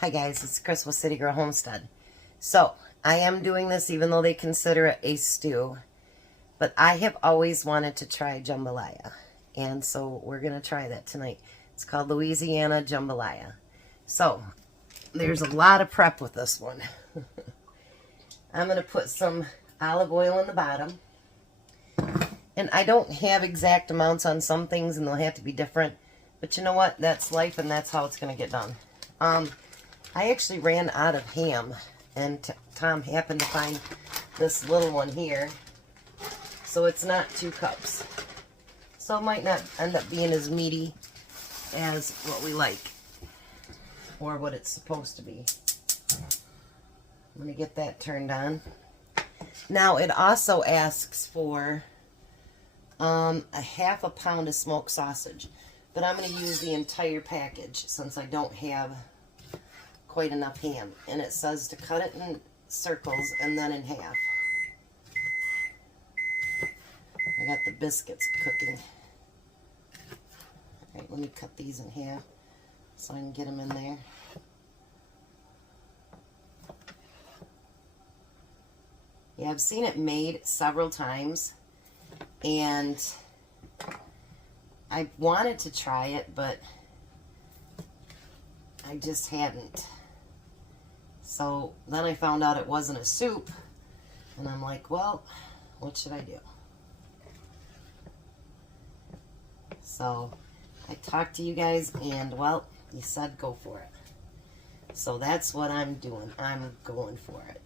Hi guys, it's Chris with City Girl Homestead. So, I am doing this even though they consider it a stew, but I have always wanted to try jambalaya, and so we're going to try that tonight. It's called Louisiana Jambalaya. So, there's a lot of prep with this one. I'm going to put some olive oil in the bottom, and I don't have exact amounts on some things and they'll have to be different, but you know what, that's life and that's how it's going to get done. I actually ran out of ham, and Tom happened to find this little one here, so it's not 2 cups. So it might not end up being as meaty as what we like, or what it's supposed to be. I'm going to get that turned on. Now it also asks for a half a pound of smoked sausage, but I'm going to use the entire package since I don't have quite enough ham, and it says to cut it in circles and then in half. I got the biscuits cooking. Alright, let me cut these in half so I can get them in there. Yeah, I've seen it made several times, and I wanted to try it, but I just hadn't. So then I found out it wasn't a soup, and I'm like, well, what should I do? So I talked to you guys, and well, you said go for it. So that's what I'm doing. I'm going for it.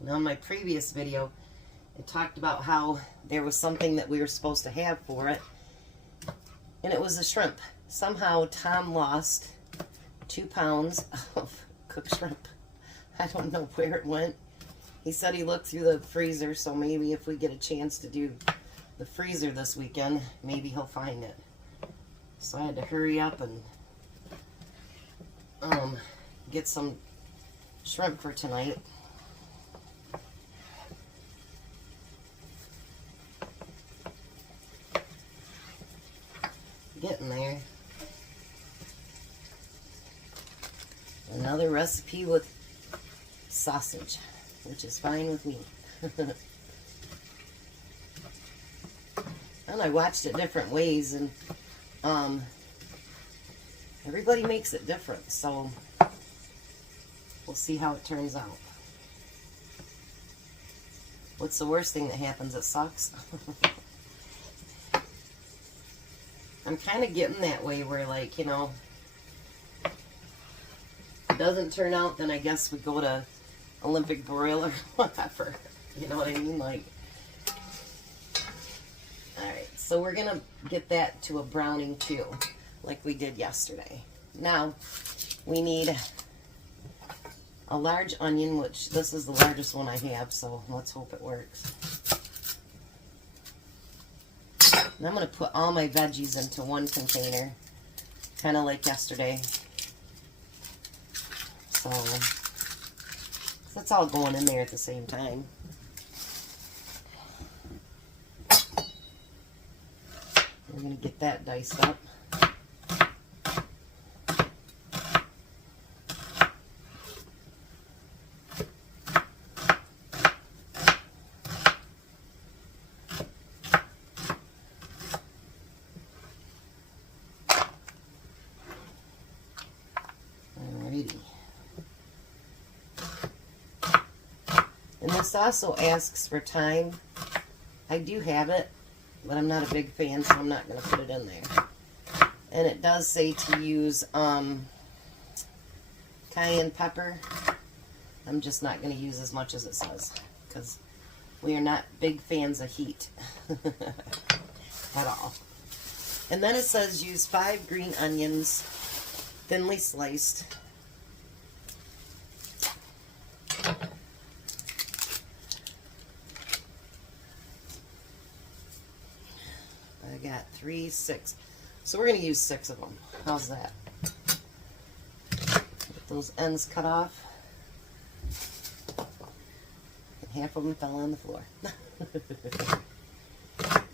Now, in my previous video, I talked about how there was something that we were supposed to have for it, and it was the shrimp. Somehow Tom lost 2 pounds of cooked shrimp. I don't know where it went. He said he looked through the freezer, so maybe if we get a chance to do the freezer this weekend, maybe he'll find it. So I had to hurry up and get some shrimp for tonight. Getting there. Another recipe with sausage, which is fine with me. And I watched it different ways, and everybody makes it different, so we'll see how it turns out. What's the worst thing that happens? It sucks. I'm kind of getting that way where, like, you know, if it doesn't turn out, then I guess we go to Olympic broil or whatever. You know what I mean? Like, alright, so we're going to get that to a browning too, like we did yesterday. Now, we need a large onion, which this is the largest one I have, so let's hope it works. And I'm going to put all my veggies into one container, kind of like yesterday. So, that's all going in there at the same time. We're going to get that diced up. And this also asks for thyme. I do have it, but I'm not a big fan, so I'm not going to put it in there. And it does say to use cayenne pepper. I'm just not going to use as much as it says, because we are not big fans of heat at all. And then it says use 5 green onions, thinly sliced. I got 3, 6. So we're going to use 6 of them. How's that? Get those ends cut off. And half of them fell on the floor.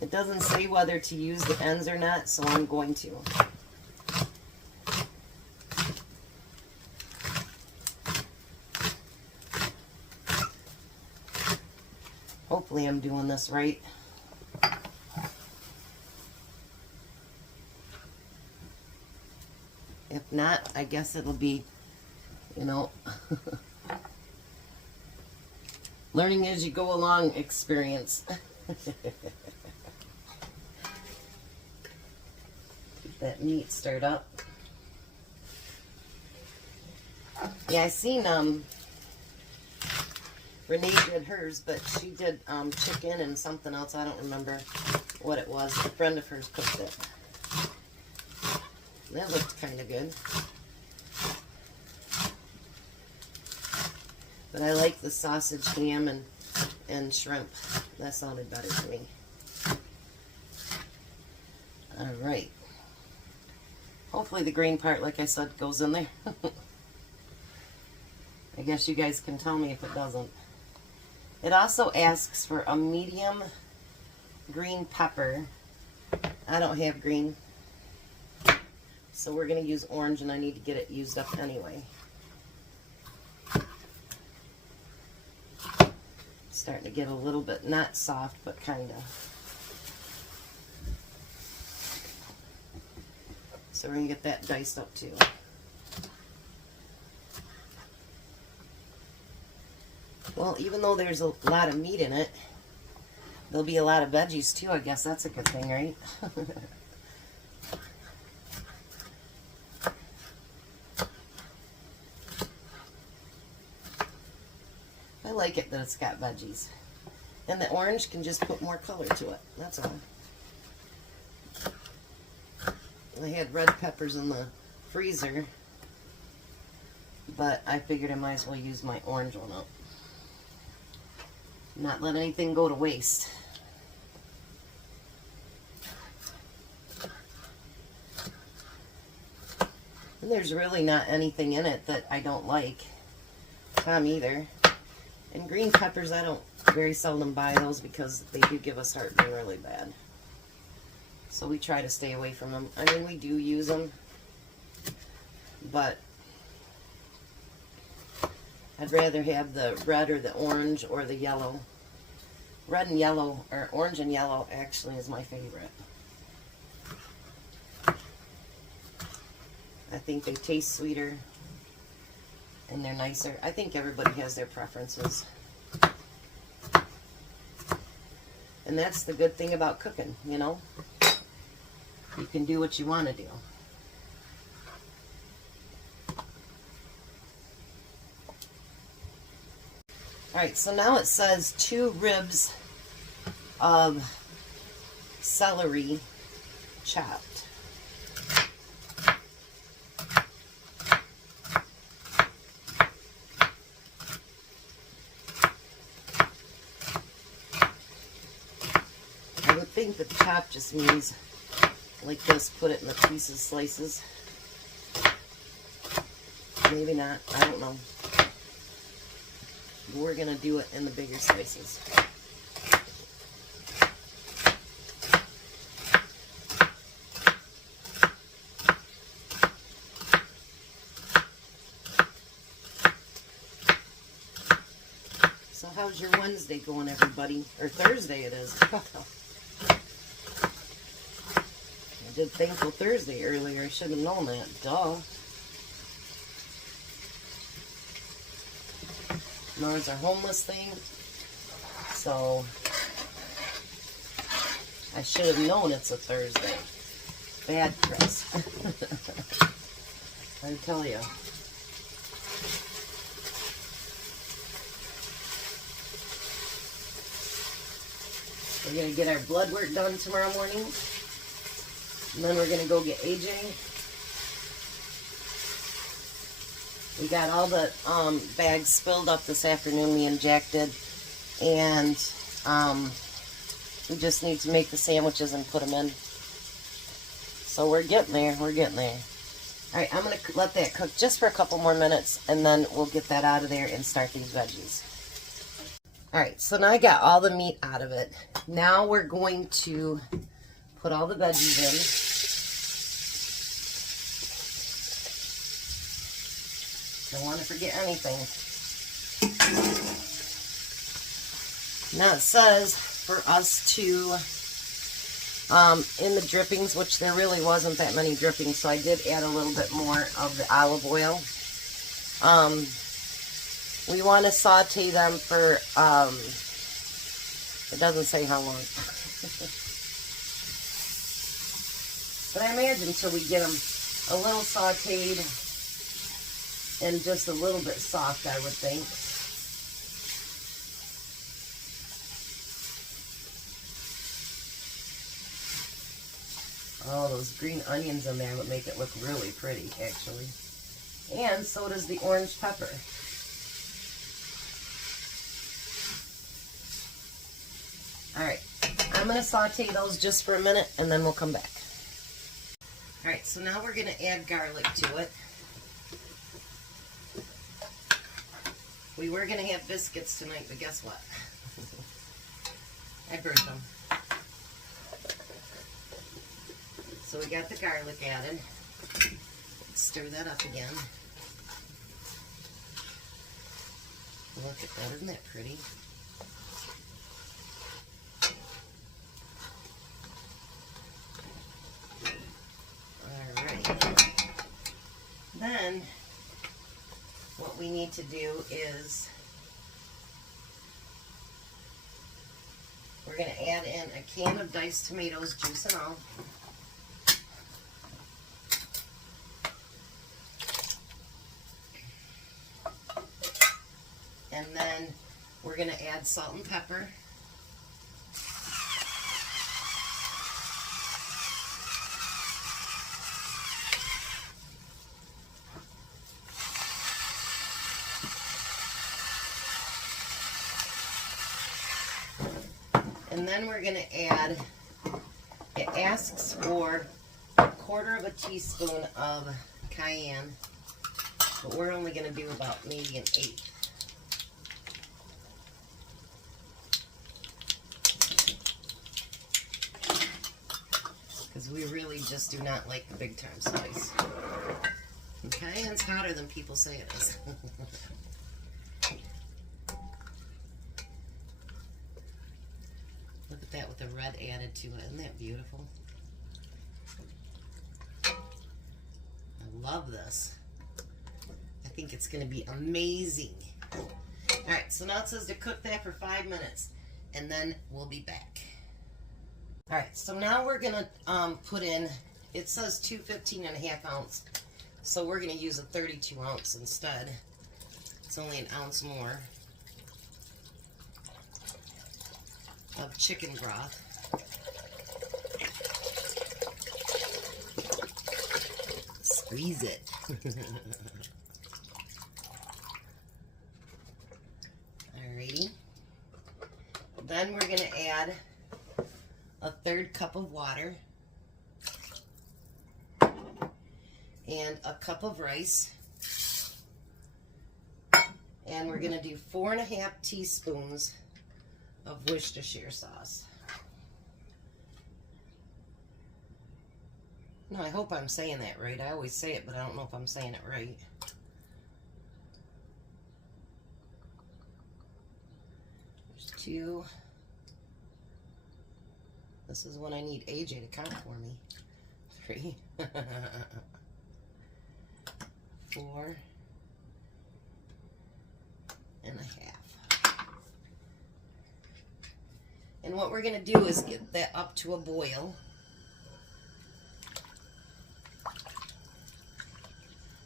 It doesn't say whether to use the ends or not, so I'm going to. hopefully I'm doing this right. If not, I guess it'll be, you know, learning as you go along experience. Keep that meat stirred up. Yeah, I seen Renee did hers, but she did chicken and something else. I don't remember what it was. A friend of hers cooked it. That looked kind of good. But I like the sausage, ham, and shrimp. That sounded better to me. Alright. Hopefully the green part, like I said, goes in there. I guess you guys can tell me if it doesn't. It also asks for a medium green pepper. I don't have green. So we're going to use orange, and I need to get it used up anyway. Starting to get a little bit, not soft, but kind of. So we're going to get that diced up too. Well, even though there's a lot of meat in it, there'll be a lot of veggies too. I guess that's a good thing, right? I like it that it's got veggies. And the orange can just put more color to it. That's all. I had red peppers in the freezer, but I figured I might as well use my orange one up. Not let anything go to waste. And there's really not anything in it that I don't like. Tom either. And green peppers, I don't very seldom buy those because they do give us heartburn really bad. So we try to stay away from them. I mean, we do use them, but I'd rather have the red or the orange or the yellow. Red and yellow, or orange and yellow actually is my favorite. I think they taste sweeter and they're nicer. I think everybody has their preferences. And that's the good thing about cooking, you know? You can do what you want to do. Alright, so now it says 2 ribs of celery chopped. I would think that chop just means like this, put it in the pieces, slices. Maybe not, I don't know. We're going to do it in the bigger slices. So how's your Wednesday going, everybody? Or Thursday it is. I did Thankful Thursday earlier. I should have known that. Duh. Tomorrow's our homeless thing. So I should have known it's a Thursday. Bad Chris. I tell you. We're going to get our blood work done tomorrow morning. And then we're going to go get AJ. We got all the bags filled up this afternoon, me and Jack did. And we just need to make the sandwiches and put them in. So we're getting there. We're getting there. Alright, I'm going to let that cook just for a couple more minutes. And then we'll get that out of there and start these veggies. Alright, so now I got all the meat out of it. Now we're going to put all the veggies in. Don't want to forget anything. Now it says for us to, in the drippings, which there really wasn't that many drippings, so I did add a little bit more of the olive oil. We want to saute them for, it doesn't say how long. But I imagine until we get them a little sauteed and just a little bit soft, I would think. Oh, those green onions in there would make it look really pretty, actually. And so does the orange pepper. Alright, I'm going to saute those just for a minute and then we'll come back. Alright, so now we're going to add garlic to it. We were going to have biscuits tonight, but guess what? I burnt them. So we got the garlic added. Stir that up again. Look at that, isn't that pretty? Alright. Then, what we need to do is we're going to add in a can of diced tomatoes, juice and all. And then we're going to add salt and pepper. And then we're going to add, it asks for a quarter of a teaspoon of cayenne, but we're only going to do about maybe an eighth. Because we really just do not like the big time spice. And cayenne's hotter than people say it is. Look at that with the red added to it. Isn't that beautiful? I love this. I think it's going to be amazing. Alright, so now it says to cook that for 5 minutes. And then we'll be back. Alright, so now we're going to put in, it says 2 15.5 ounce. So we're going to use a 32 ounce instead. It's only an ounce more of chicken broth. Squeeze it. Alrighty. Then we're going to add a 1/3 cup of water and a cup of rice. And we're going to do 4.5 teaspoons of Worcestershire sauce. No, I hope I'm saying that right. I always say it, but I don't know if I'm saying it right. There's 2. This is when I need AJ to count for me. 3. 4.5. And what we're going to do is get that up to a boil.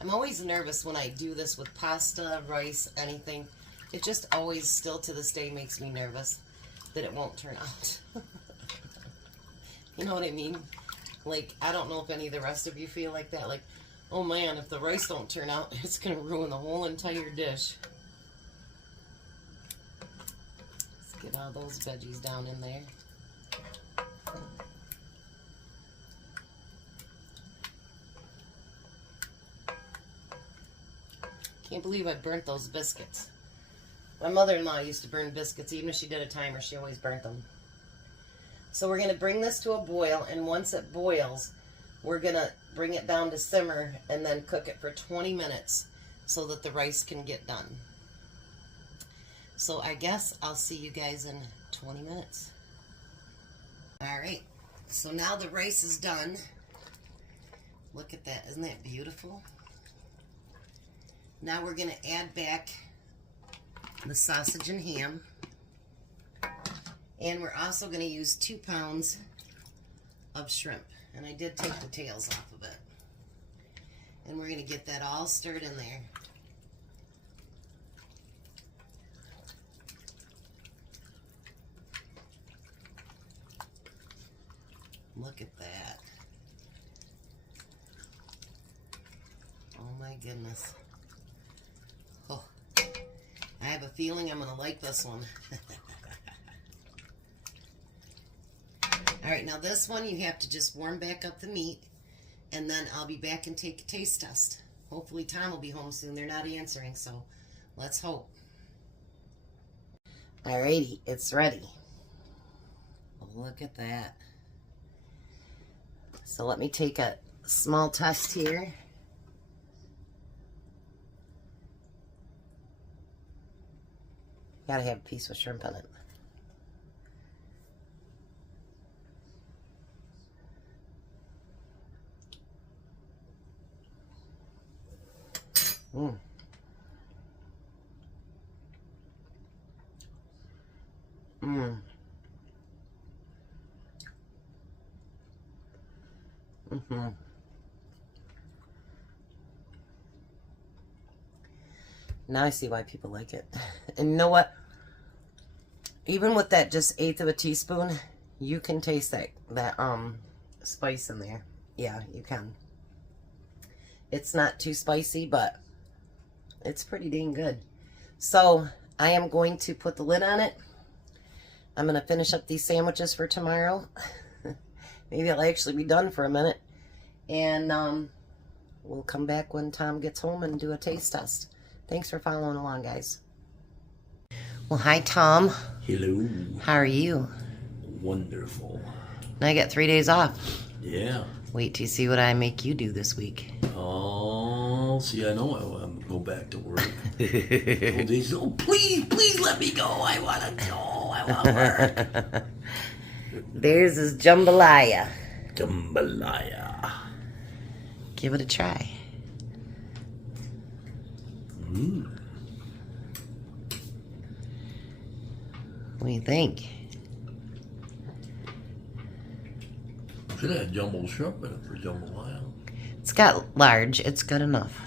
I'm always nervous when I do this with pasta, rice, anything. It just always, still to this day, makes me nervous that it won't turn out. You know what I mean? Like, I don't know if any of the rest of you feel like that. Like, oh man, if the rice don't turn out, it's going to ruin the whole entire dish. Get all those veggies down in there. Can't believe I burnt those biscuits. My mother-in-law used to burn biscuits. Even if she did a timer, she always burnt them. So we're going to bring this to a boil, and once it boils, we're going to bring it down to simmer and then cook it for 20 minutes so that the rice can get done. So I guess I'll see you guys in 20 minutes. All right, so now the rice is done. Look at that, isn't that beautiful? Now we're gonna add back the sausage and ham. And we're also gonna use 2 pounds of shrimp. And I did take the tails off of it. And we're gonna get that all stirred in there. Look at that. Oh my goodness. Oh, I have a feeling I'm going to like this one. All right, now this one you have to just warm back up the meat, and then I'll be back and take a taste test. Hopefully Tom will be home soon. They're not answering, so let's hope. Alrighty, it's ready. Look at that. So let me take a small test here. Gotta have a piece with shrimp in it. Mmm. Mmm. Mm-hmm. Now I see why people like it. And you know what? Even with that just 1/8 of a teaspoon, you can taste that spice in there. Yeah, you can. It's not too spicy, but it's pretty dang good. So I am going to put the lid on it. I'm going to finish up these sandwiches for tomorrow. Maybe I'll actually be done for a minute. And we'll come back when Tom gets home and do a taste test. Thanks for following along, guys. Well, hi, Tom. Hello. How are you? Wonderful. Now I got 3 days off. Yeah. Wait till you see what I make you do this week. Oh, see, I know I'm go back to work. Oh, please let me go. I want to go. I want to work. There's this jambalaya. Jambalaya. Give it a try. Mmm. What do you think? Should have had jumbo shrimp in it for jambalaya. It's got large. It's good enough.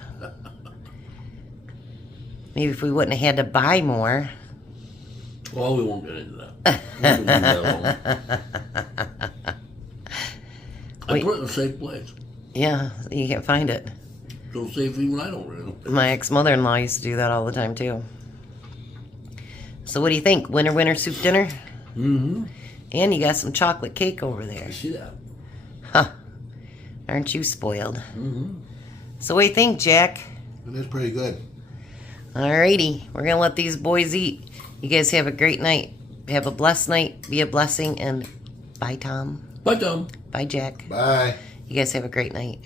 Maybe if we wouldn't have had to buy more. Well, we won't get into that. We can leave that alone. I put it in a safe place. Yeah, you can't find it. So safe even I don't really know. My ex-mother-in-law used to do that all the time, too. So what do you think? Winter soup dinner? Mm-hmm. And you got some chocolate cake over I there. see that. Huh. Aren't you spoiled? Mm-hmm. So what do you think, Jack? It is pretty good. Alrighty. We're going to let these boys eat. You guys have a great night. Have a blessed night. Be a blessing. And bye, Tom. Bye, Tom. Bye, Jack. Bye. You guys have a great night.